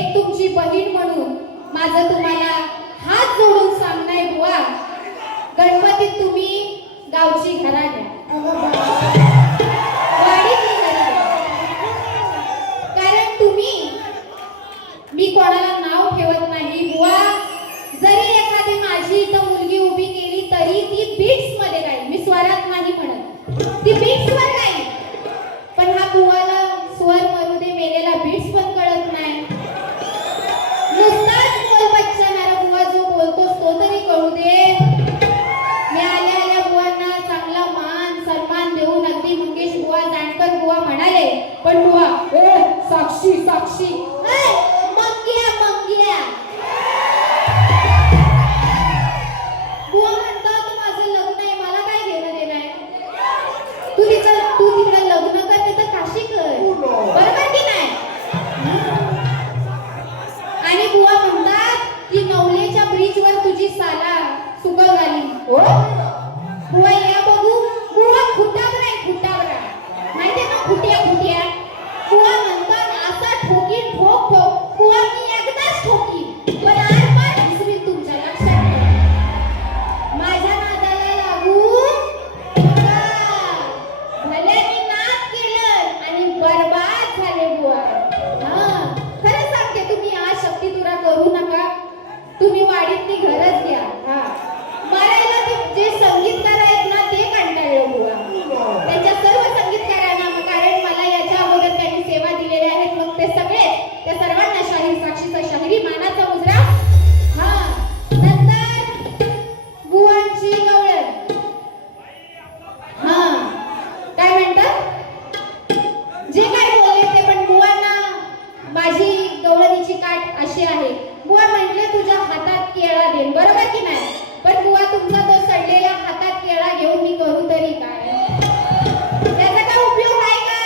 एक तुमची बहीण म्हणून माझं तुम्हाला हात जोडून सांगणंय बुवा, गणपतीत तुम्ही गावची घरा घ्या, वाडीतली घरा घ्या. कारण तुम्ही, मी कोणाला नाव ठेवत नाही बुवा, जरी एखादी माझी इथं मुलगी उभी केली तरी ती बीट्स मध्ये गाईल. मी स्वरात नाही म्हणत, ती बीट्स वर गाईल. पण हा बुवाला स्वर मरू दे मेलेला बीट्स पण कळत नाही. नुसताच बोल बच्चनारा बुवा जो बोलतोस तो तरी कळू दे. मी आल्या आल्या बुवांना चांगला मान सन्मान देऊन अगदी मंगेश बुवा जानकर बुवा म्हणाले. पण बुवा ए साक्षी साक्षी मंग्या मंग्या बुवा म्हणतात माझं लग्न आहे, मला काय घेणं देणं आहे. तू तिकडे लग्न करते तर काशी कर, बरोबर की नाही. आणि बुवा म्हणतात की नवलेच्या ब्रिजवर तुझी साला सुकल झाली. हो बुवा या बघू. बुवा खुटाबरा आहे, खुटाबरा माहितीये ना, खुट्या खुट्या. बुवा म्हणतात असा ठोकीन ठोक ठोक. बुवा मी एकदाच ठोकीन पण आरपार विसरीन तुमच्या लक्षात ठेवा. माझ्या नादाला लागू नका. भले मी नाद केलं आणि बरबाद झाले बुवा. खरं सांगते, तुम्ही आज शक्ती तुरा करू नका. तुम्ही वाडीतली घरच घ्या. मरायला जे संगीतकार आहेत ना ते कंटाळले बुवा. त्यांच्या सर्व संगीतकारांना, कारण मला याच्या अगोदर त्यांनी सेवा दिलेल्या आहेत, मग ते सगळे त्या सर्वांना शाहीर साक्षीचा शाहिरी मानाचा मुजरा. नंतर बुवांची गवळण. काय म्हणतात, जे काय बोलले ते. पण बुवांना माझी गवळणीची काठ अशी आहे. बुवा म्हटले तुझ्या हातात केळा देईन, बरोबर की नाही. पण बुवा तुमचा तो सडलेला हातात केळा घेऊन मी करू तरी काय, त्याचा काय उपयोग आहे का.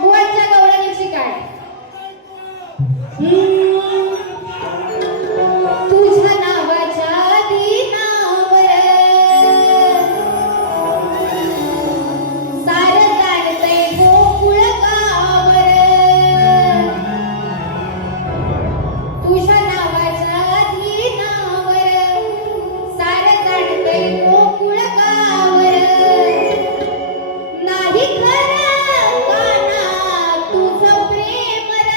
बुवांच्या गवळणीची काठ. तुझ्या नावाच्या दिनावर सारं जाणतंय गोकुळ गावावर. तुझ्या नावाच्या दिनावर सारं जाणतंय गोकुळ गावावर. नाही खरं काना तुझं प्रेम र.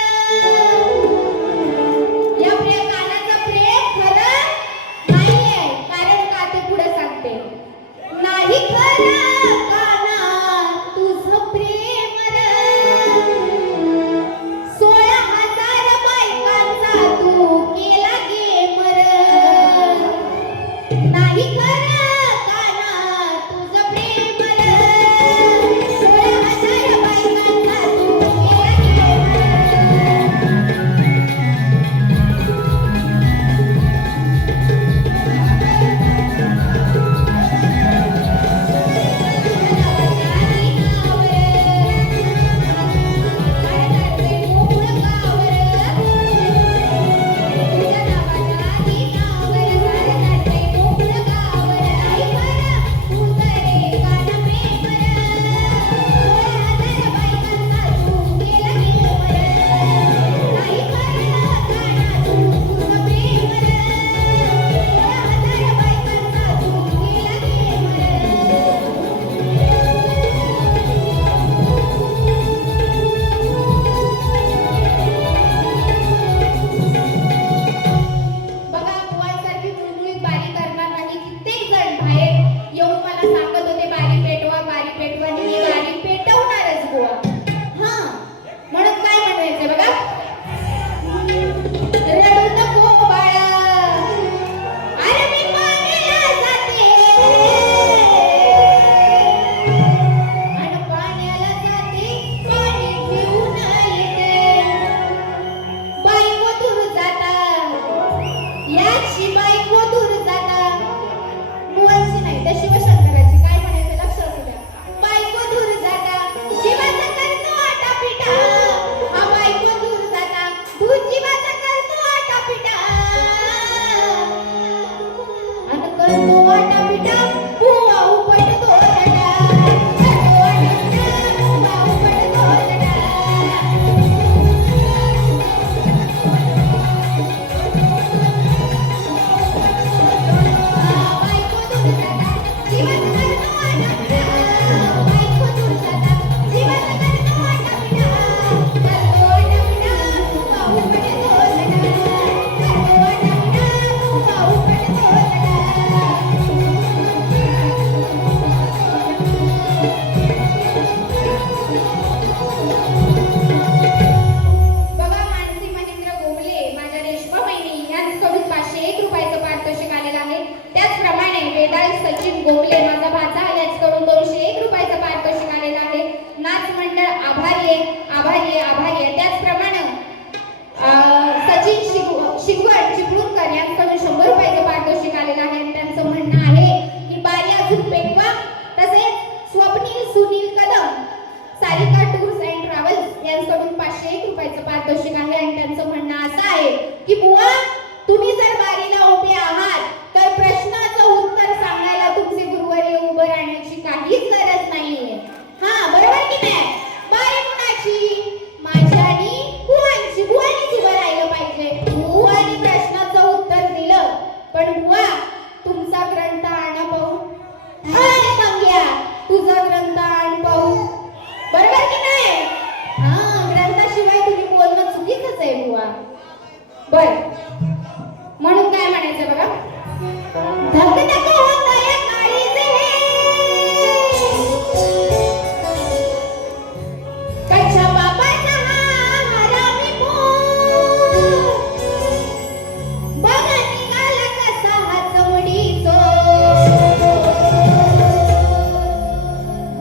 बुवा. बर म्हणून काय म्हणायचं बघा. धगधग होतंय काळीज कशा बाबाचा हा हरामी पोर बघा निघाला कसा हा चमडीचो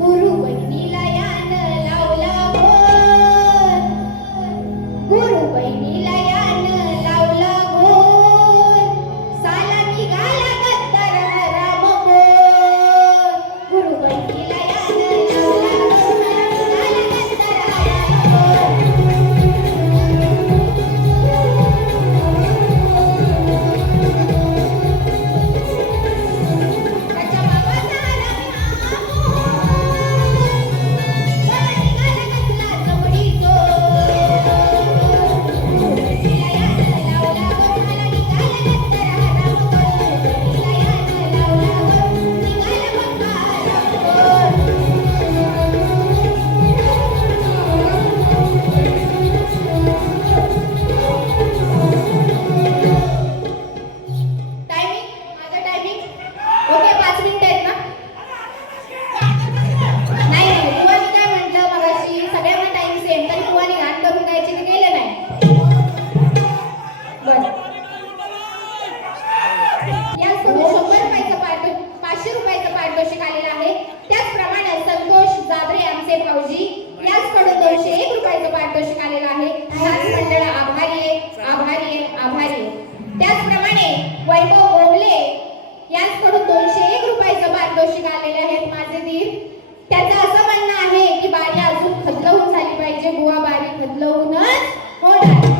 गुरु बहिणीला यानं लावला गोर गुरु बहिणीला यानं लावला गोर साला निघाला गद्दार राम गोर गुरु बहिणीला यानं लावला गोर निघाला गद्दार राम त्याच्या बाबाचा ओके 5 मिनिटं आहेत ना. नाही बुवानी काय म्हटलं मगाशी सगळ्यांना टाइम सेम तरी बुवानी घाण करून द्यायची ते गेले नाही. बरं याचकडून 100 रुपयाचं पारितोषिक 500 रुपयाचं पारितोषिक आलेलं आहे. त्याचप्रमाणे संतोष जाबरे आमचे भाऊजी याचकडून 201 रुपयाचं पारितोषिक आलेलं आहे. नाच मंडळ आभारी आहे आभारी आहे आभारी आहे. त्याचप्रमाणे वैभव गोवले याचकडून 201 रुपयाचं पारितोषिक आलेले आहेत माझे दीर. त्याचं असं म्हणणं आहे की बारी अजून खदलवून झाली पाहिजे बुवा बारी खदलवूनच होणार.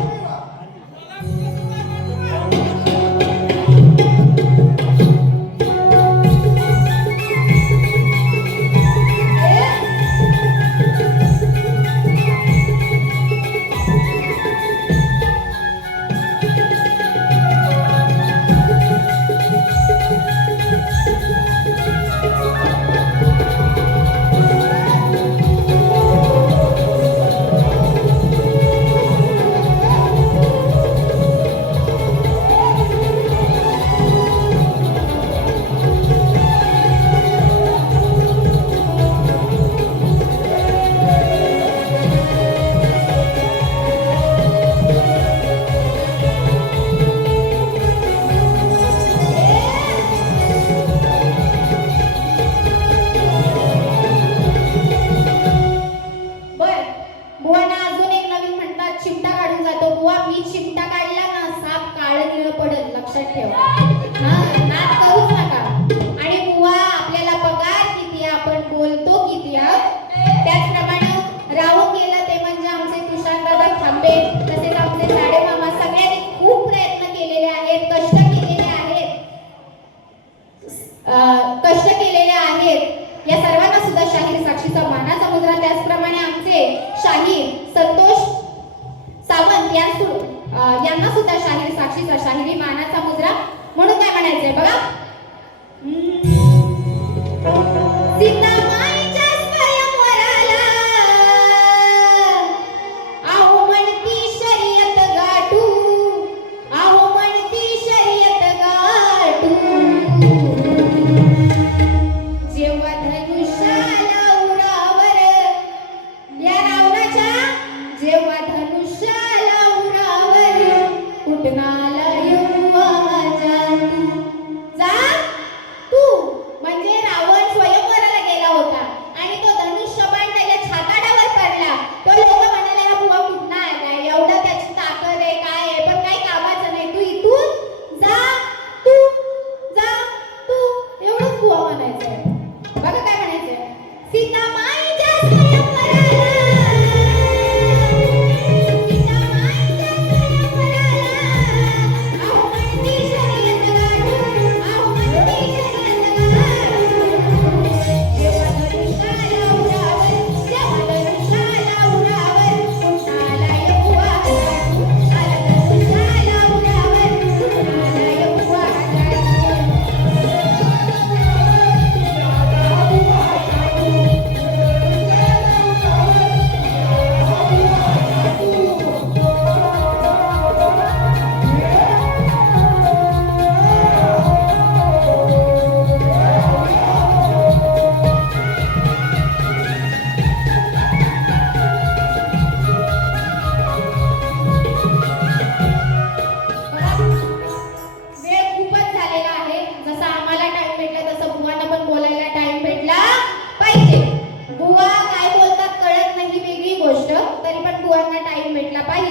बुवांना अजून एक नवीन म्हणतात चिमटा काढून जातो. बुवा मी चिमटा काढला ना साप काळं निळं पडत लक्षात ठेवा. हा नाद करूच नका. आणि बुवा आपल्याला पगार किती आपण बोलतो किती त्याचप्रमाणे राहून गेलं ते म्हणजे आमचे तुषारदादा थांबे तसेच आमचे साडे मामा सगळ्यांनी खूप प्रयत्न केलेले आहेत कष्ट केलेले आहेत या सर्वांना सुद्धा शाहीर साक्षीचा मानाचा मुद्रा. त्याचप्रमाणे आमचे शाहीर संतोष सावंत यांना सुद्धा शाहीर साक्षीचा शाहिरी मानाचा मुद्रा. म्हणून काय म्हणायचंय बघा. सीतामाईच्या स्वयंवराला आहो म्हणती शर्यत गाठू आहो म्हणती शर्यत गाठू जेव्हा धनुष्याला उरावर या रावणाच्या जेव्हा धनुष्याला उरावर कुटनाला येऊ माझ्या जा तू म्हणजे रावण स्वयंवराला गेला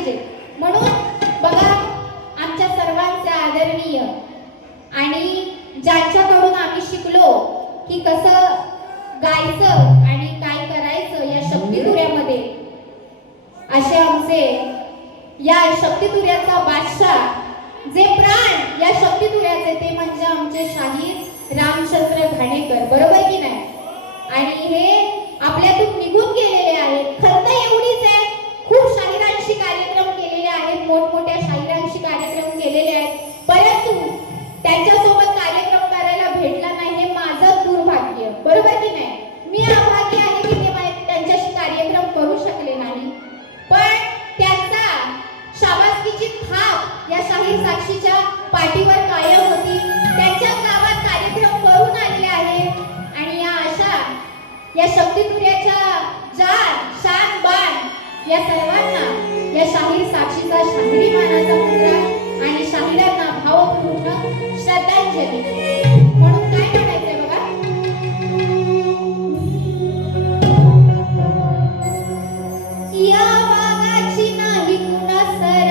पाहिजे. म्हणून बघा, आमच्या सर्वांचे आदरणीय आणि ज्यांच्याकडून आम्ही शिकलो की कसं गायचं आणि काय करायचं या शक्तितुऱ्यामध्ये, असे आमचे या शक्तितुऱ्याचा बादशाह, जे प्राण या शक्तितुऱ्याचे, ते म्हणजे आमचे शाहीर रामचंद्र घाणेकर, बरोबर की नाही. आणि हे आपल्यातून निघून गेलेले आहेत. खंत एवढीच आहे, खूप शाहिरांशी कार्यक्रम केलेले आहेत, मोठमोठ्या शाहिरांशी कार्यक्रम केलेले आहेत, परंतु त्यांच्यासोबत कार्यक्रम करायला भेटला नाही, हे माझं दुर्भाग्य, बरोबर की नाही. मी अभागी आहे की ते त्यांच्याशी कार्यक्रम करू शकले नाही, पण त्यांचा शाबासकीची थाप या शाहीर साक्षीच्या पाठीवर कायम होती. त्यांच्या गावात कार्यक्रम करून आले आहेत आणि या अशा या शक्तितुऱ्याच्या जान शान बान या सर्वांना या शाहीर साक्षीचा शाहिरी मानाचा मुद्रा आणि शाहिरांना भावपूर्ण श्रद्धांजली. म्हणून काय म्हणायचंय बघा, या वाघाची नाही कुणा सर,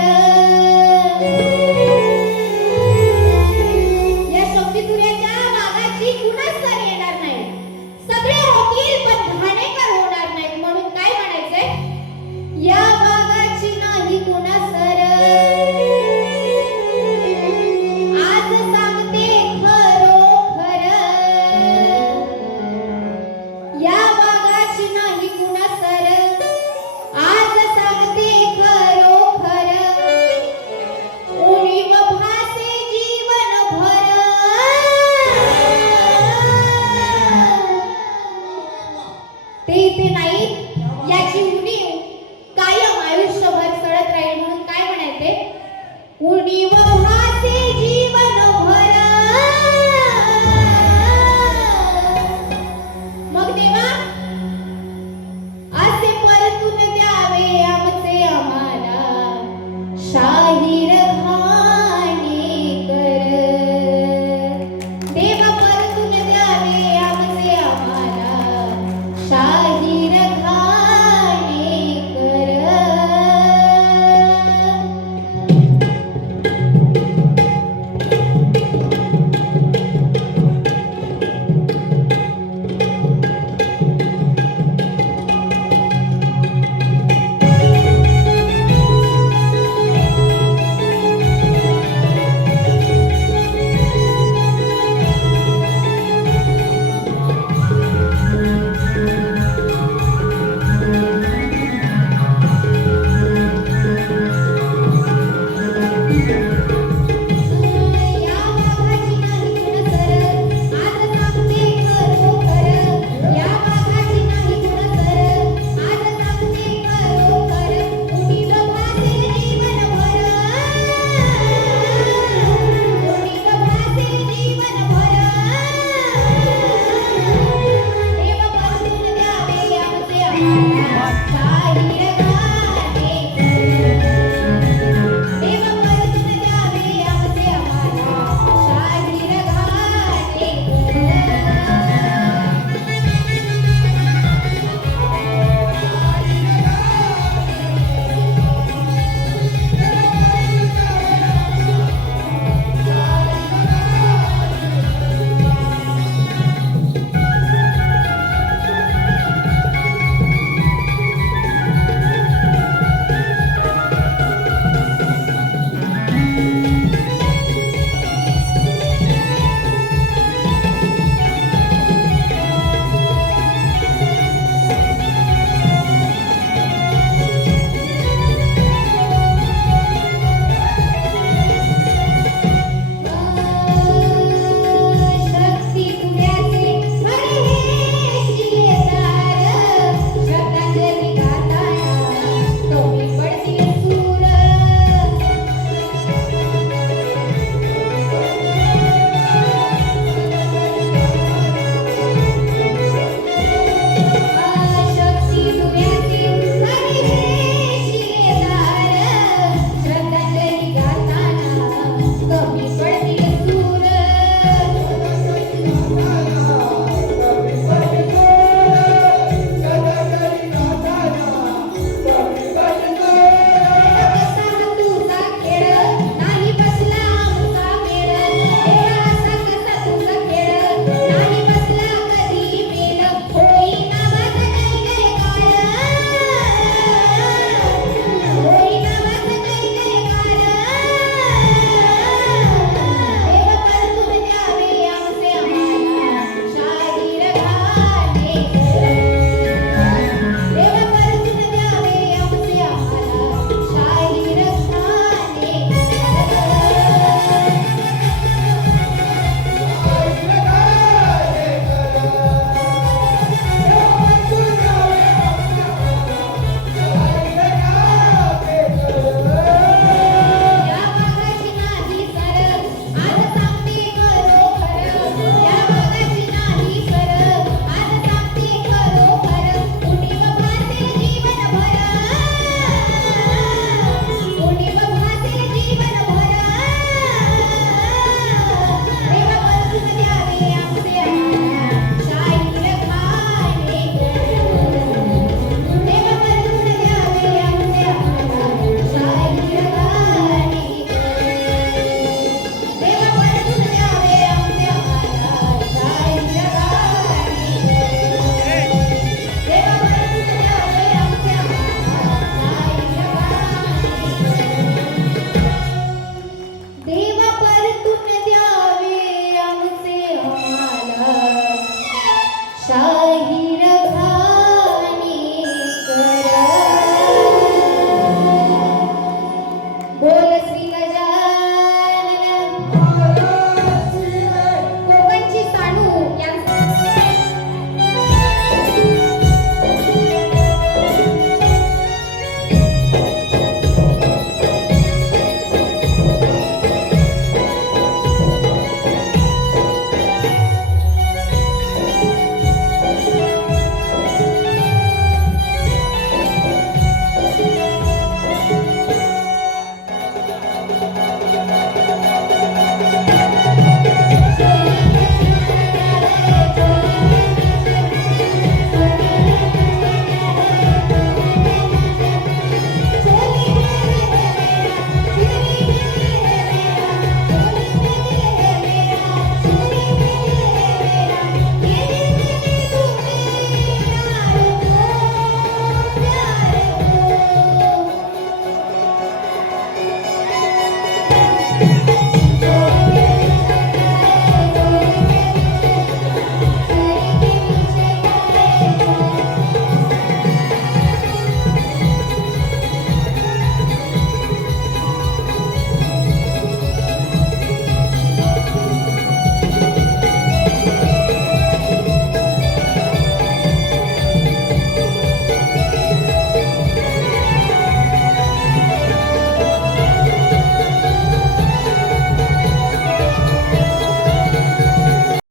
या शक्तितुऱ्याच्या वाघाची कुणा सर येणार नाही. सगळे होतील पण घाणेकर होणार नाहीत. म्हणून काय म्हणायचंय, या वाघाची नाही कुणा सर, आज सांगते खरोखर, या वाघाची नाही कुणा सर, आज सांगते खरोखर, उणीव भासे जीवनभर, ते नाही, याची उणीव कायम आयुष्यभर सळत राहील. म्हणून काय म्हणायचे, उणीव भासे जीवनभर. मग देवा असे परतून द्यावे आमचे आम्हाला शाही